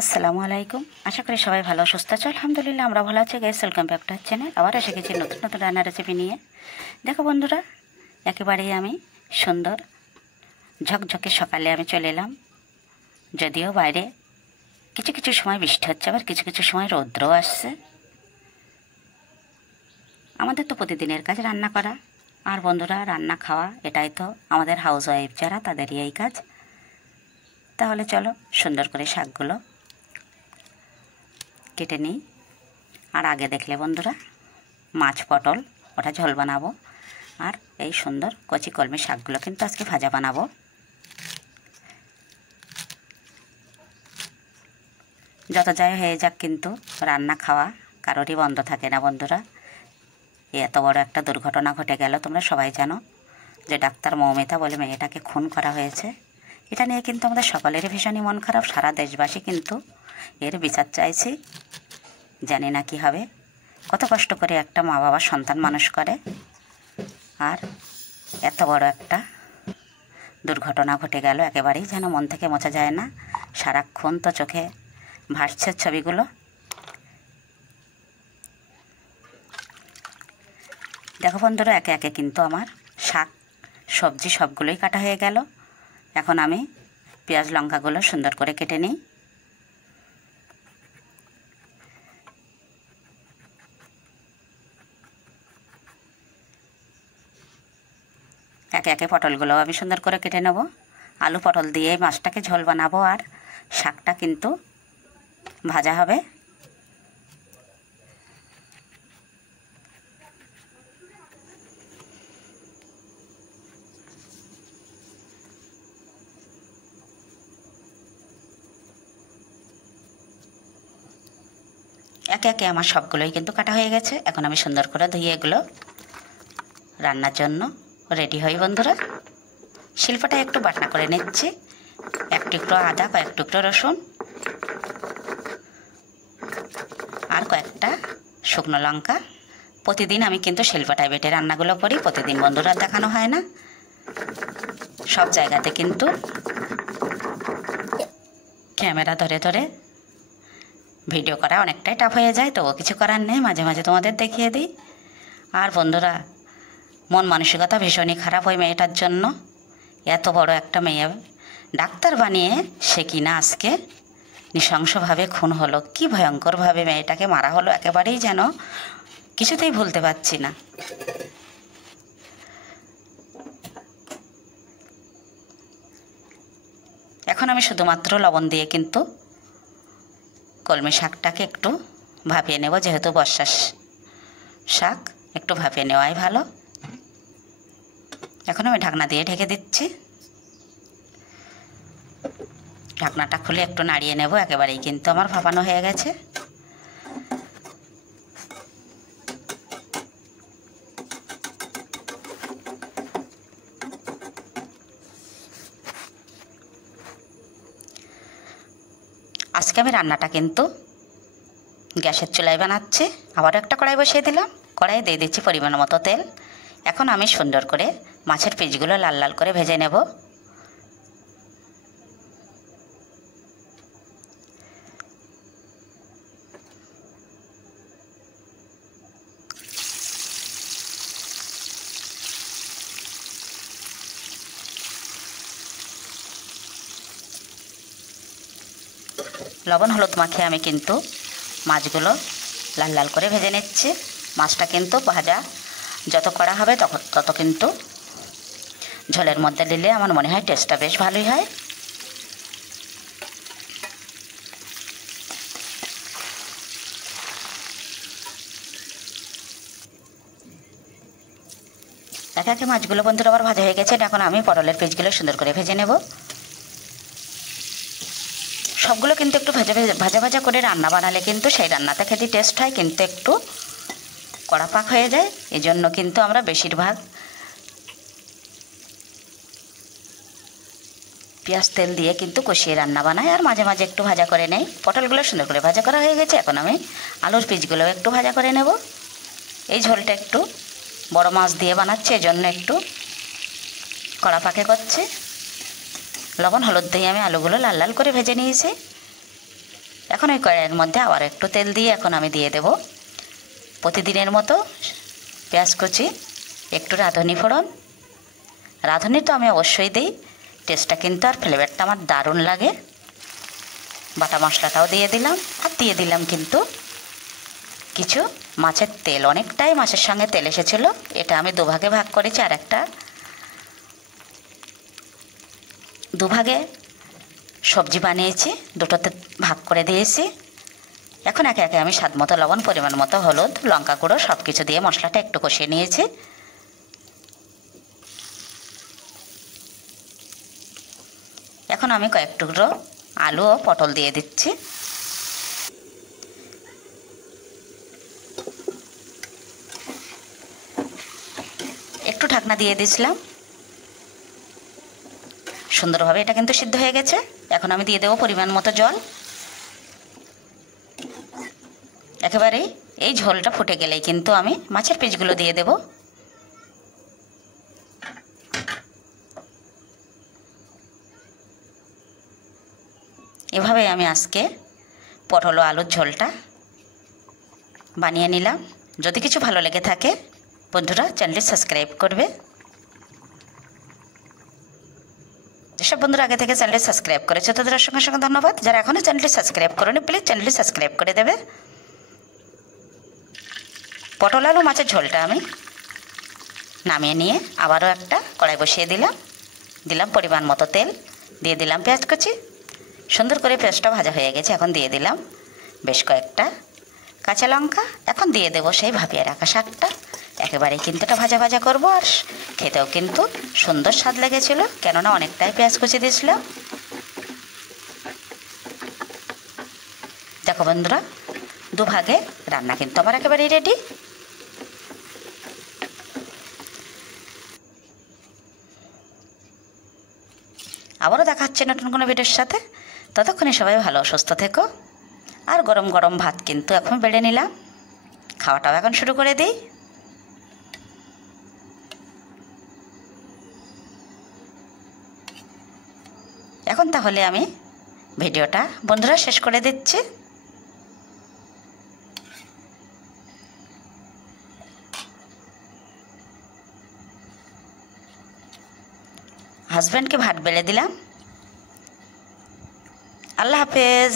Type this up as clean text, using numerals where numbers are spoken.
আসসালামু আলাইকুম। আশা করি সবাই ভালো সুস্থ আছো। আলহামদুলিল্লাহ আমরা ভালো আছি। Guys welcome back to channel. আবার এসে গেছি নতুন নতুন রান্নার রেসিপি নিয়ে। দেখো বন্ধুরা, একেবারেই আমি সুন্দর ঝকঝকে সকালে আমি চলে এলাম। যদিও বাইরে কিছু কিছু সময় বৃষ্টি হচ্ছে, আবার কিছু কিছু সময় রৌদ্রও আসছে। আমাদের তো প্রতিদিনের কাজ রান্না করা, আর বন্ধুরা রান্না খাওয়া, এটাই তো আমাদের হাউস ওয়াইফ যারা তাদেরই এই কাজ। তাহলে চলো সুন্দর করে শাকগুলো কেটে নিই। আর আগে দেখলে বন্ধুরা মাছ পটল ওটা ঝোল বানাবো, আর এই সুন্দর কচি কলমি শাকগুলো কিন্তু আজকে ভাজা বানাবো। যত যাই হয়ে যাক, কিন্তু রান্না খাওয়া কারোরই বন্ধ থাকে না বন্ধুরা। এত বড় একটা দুর্ঘটনা ঘটে গেল, তোমরা সবাই জানো যে ডাক্তার মৌমিতা বলে মেয়েটাকে খুন করা হয়েছে। এটা নিয়ে কিন্তু আমাদের সকলেরই ভীষণই মন খারাপ। সারা দেশবাসী কিন্তু এর বিচার চাইছে। জানি না কী হবে। কত কষ্ট করে একটা মা বাবা সন্তান মানুষ করে, আর এত বড় একটা দুর্ঘটনা ঘটে গেল, একেবারেই যেন মন থেকে মোছা যায় না। সারাক্ষণ তো চোখে ভাসছে ছবিগুলো। দেখো বন্ধুরা, একে একে কিন্তু আমার শাক সবজি সবগুলোই কাটা হয়ে গেল। এখন আমি পেঁয়াজ লঙ্কাগুলো সুন্দর করে কেটে নিই। একে একে পটলগুলো আমি সুন্দর করে কেটে নেব। আলু পটল দিয়ে মাছটাকে ঝোল বানাবো, আর শাকটা কিন্তু ভাজা হবে। একে একে আমার সবগুলোই কিন্তু কাটা হয়ে গেছে। এখন আমি সুন্দর করে ধুয়ে এগুলো রান্নার জন্য রেডি হই বন্ধুরা। শিল্পটা একটু বাটনা করে নিচ্ছি। এক টুকরো আদা, কয়েক টুকরো রসুন, আর কয়েকটা শুকনো লঙ্কা। প্রতিদিন আমি কিন্তু শিল্পটায় বেটে রান্নাগুলো করি। প্রতিদিন বন্ধুরা দেখানো হয় না। সব জায়গাতে কিন্তু ক্যামেরা ধরে ধরে ভিডিও করা অনেকটাই টাফ হয়ে যায়, তবুও কিছু করার নেই, মাঝে মাঝে তোমাদের দেখিয়ে দিই। আর বন্ধুরা, মন মানসিকতা ভীষণই খারাপ ওই মেয়েটার জন্য। এত বড় একটা মেয়ে ডাক্তার বানিয়ে সে কিনা আজকে নৃশংসভাবে খুন হলো। কি ভয়ঙ্করভাবে মেয়েটাকে মারা হলো, একেবারেই যেন কিছুতেই ভুলতে পারছি না। এখন আমি শুধুমাত্র লবণ দিয়ে কিন্তু কলমি শাকটাকে একটু ভাপিয়ে নেব। যেহেতু বর্ষার শাক, একটু ভাপিয়ে নেওয়াই ভালো। এখন আমি ঢাকনা দিয়ে ঢেকে দিচ্ছি। ঢাকনাটা খুলে একটু নাড়িয়ে নেব। একেবারেই কিন্তু আমার ভাপানো হয়ে গেছে। আজকে আমি রান্নাটা কিন্তু গ্যাসের চুলায় বানাচ্ছি। আবারও একটা কড়াই বসিয়ে দিলাম। কড়াইয়ে দিয়ে দিচ্ছি পরিমাণ মতো তেল। এখন আমি সুন্দর করে মাছের পিসগুলো লাল লাল করে ভেজে নেব। লবণ হলুদ মাখিয়ে আমি কিন্তু মাছগুলো লাল লাল করে ভেজে নিচ্ছি। মাছটা কিন্তু ভাজা যত করা হবে তত কিন্তু ঝোলের মধ্যে দিলে আমার মনে হয় টেস্টটা বেশ ভালোই হয়। একে একে মাছগুলো বন্ধুরা আবার ভাজা হয়ে গেছে। এখন আমি পটলের পিসগুলো সুন্দর করে ভেজে নেব। সবগুলো কিন্তু একটু ভাজা ভাজা করে রান্না বানালে কিন্তু সেই রান্নাটা খেতে টেস্ট হয়, কিন্তু একটু কড়া পাক হয়ে যায়। এই জন্য কিন্তু আমরা বেশিরভাগ পেঁয়াজ তেল দিয়ে কিন্তু কষিয়ে রান্না বানাই, আর মাঝে মাঝে একটু ভাজা করে নেই। পটলগুলো সুন্দর করে ভাজা করা হয়ে গেছে। এখন আমি আলুর পিসগুলো একটু ভাজা করে নেব। এই ঝোলটা একটু বড় মাছ দিয়ে বানাচ্ছি, এজন্য একটু কড়া পাকে করছে। লবণ হলুদ দিয়ে আমি আলুগুলো লাল লাল করে ভেজে নিয়েছি। এখন ওই কড়াইয়ের মধ্যে আবার একটু তেল দিয়ে এখন আমি দিয়ে দেব প্রতিদিনের মতো পেঁয়াজ কুচি, একটু রাঁধুনি ফোড়ন। রাঁধুনি তো আমি অবশ্যই দিই, টেস্টটা কিন্তু আর ফ্লেভারটা আমার দারুণ লাগে। বাটা মশলাটাও দিয়ে দিলাম, আর দিয়ে দিলাম কিন্তু কিছু মাছের তেল। অনেকটাই মাছের সঙ্গে তেল এসেছিলো, এটা আমি দুভাগে ভাগ করেছি, আর একটা দুভাগে সবজি বানিয়েছি, দুটোতে ভাগ করে দিয়েছি। এখন একে একে আমি স্বাদ মতো লবণ, পরিমাণ মতো হলুদ, লঙ্কা গুঁড়ো সব কিছু দিয়ে মশলাটা একটু কষিয়ে নিয়েছি। এখন আমি কয়েক টুকরো আলু ও পটল দিয়ে দিচ্ছি। একটু ঢাকনা দিয়ে দিয়েছিলাম, সুন্দরভাবে এটা কিন্তু সিদ্ধ হয়ে গেছে। এখন আমি দিয়ে দেবো পরিমাণ মতো জল। একেবারে এই ঝোলটা ফুটে গেলেই কিন্তু আমি মাছের পিসগুলো দিয়ে দেব। এভাবে আমি আজকে পটল ও আলুর ঝোলটা বানিয়ে নিলাম। যদি কিছু ভালো লেগে থাকে বন্ধুরা চ্যানেলটি সাবস্ক্রাইব করবে। যেসব বন্ধুরা আগে থেকে চ্যানেলটি সাবস্ক্রাইব করেছে তাদের সঙ্গে সঙ্গে ধন্যবাদ। যারা এখনও চ্যানেলটি সাবস্ক্রাইব করেনি প্লিজ চ্যানেলটি সাবস্ক্রাইব করে দেবে। পটল আলু মাছের ঝোলটা আমি নামিয়ে নিয়ে আবারও একটা কড়াই বসিয়ে দিলাম পরিমাণ মতো তেল, দিয়ে দিলাম পেঁয়াজ কুচি। সুন্দর করে পেঁয়াজটা ভাজা হয়ে গেছে, এখন দিয়ে দিলাম বেশ কয়েকটা কাঁচা লঙ্কা। এখন দিয়ে দেবো সেই ভাপিয়ে রাখা শাকটা। একেবারেই কিন্তু এটা ভাজা ভাজা করবো, আর খেতেও কিন্তু সুন্দর স্বাদ লেগেছিলো, কেননা অনেকটাই পেঁয়াজ কুচি দিয়েছিলাম। দেখো বন্ধুরা, দুভাগে রান্না কিন্তু আমার একেবারেই রেডি। আবারও দেখা হচ্ছে নতুন কোনো ভিডিওর সাথে। ততক্ষণে সবাই ভালো সুস্থ থেকো। আর গরম গরম ভাত কিন্তু এখন বেড়ে নিলাম, খাওয়াটাও এখন শুরু করে দিই। এখন তাহলে আমি ভিডিওটা বন্ধুরা শেষ করে দিচ্ছি। হাজব্যান্ডকে ভাত বেড়ে দিলাম। আল্লাহ হাফেজ।